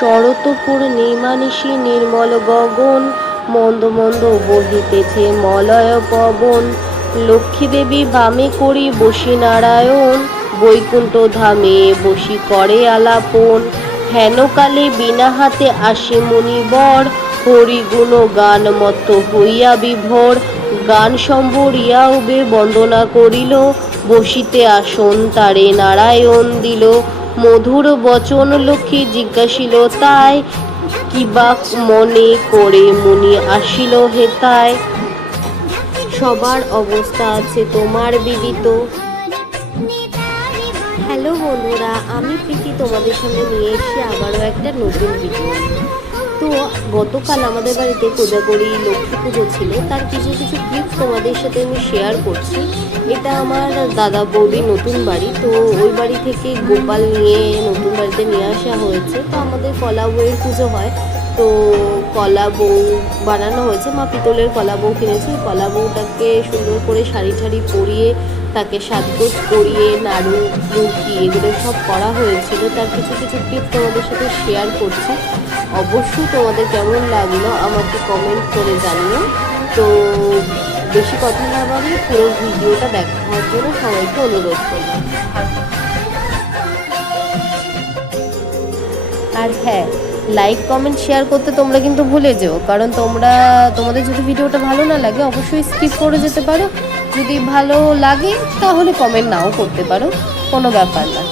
শরৎ পূর্ণিমা নিশি নির্মল গগন, মন্দ মন্দ বহিতেছে মলয় পবন। লক্ষ্মী দেবী বামে করি বসি নারায়ণ, বৈকুণ্ঠ ধামে বসি করে আলাপন। হেনকালে বিনা হাতে আসি মুনিবর, হরিগুণ গান মত্ত হইয়া বিভোর। গান সম্বরিয়া উবে বন্দনা করিল, বসিতে আসন তারে নারায়ণ দিল। মধুর বচন লক্ষ্মী জিজ্ঞাসিল তাই, কিবা মনে করে মুনি আসিল হেতায়। সবার অবস্থা আছে তোমার বিদিত। হ্যালো বন্ধুরা, আমি প্রীতি তোমাদের সামনে নিয়ে এসেছি আবারও একটা নতুন ভিডিও। তো গতকাল আমাদের বাড়িতে কোজাগরি লক্ষ্মী পুজো ছিল, তার কিছু কিছু ক্লিপ তোমাদের সাথে আমি শেয়ার করছি। এটা আমার দাদা বৌদির নতুন বাড়ি, তো ওই বাড়ি থেকে গোপাল নিয়ে নতুন বাড়িতে নিয়ে আসা হয়েছে। তো আমাদের কলা বউয়ের পুজো হয়, তো কলা বউ বানানো হয়েছে। মা পিতলের কলা বউ কিনেছে। কলা বউটাকে সুন্দর করে শাড়ি ঠাড়ি পরিয়ে তাকে সাজগোজ করিয়ে নাড়ু রুটি এগুলো সব করা হয়েছিল। তার কিছু কিছু ক্লিপ তোমাদের সাথে শেয়ার করছি। অবশ্যই তোমাদের কেমন লাগলো আমাকে কমেন্ট করে জানিও। তো বেশি কথা না বলে পুরো ভিডিওটা দেখার জন্য সবাইকে অনুরোধ করলাম। আর হ্যাঁ, লাইক কমেন্ট শেয়ার করতে তোমরা কিন্তু ভুলে যেও, কারণ তোমাদের যদি ভিডিওটা ভালো না লাগে অবশ্যই স্কিপ করে যেতে পারো। যদি ভালো লাগে তাহলে কমেন্ট নাও করতে পারো, কোনো ব্যাপার না।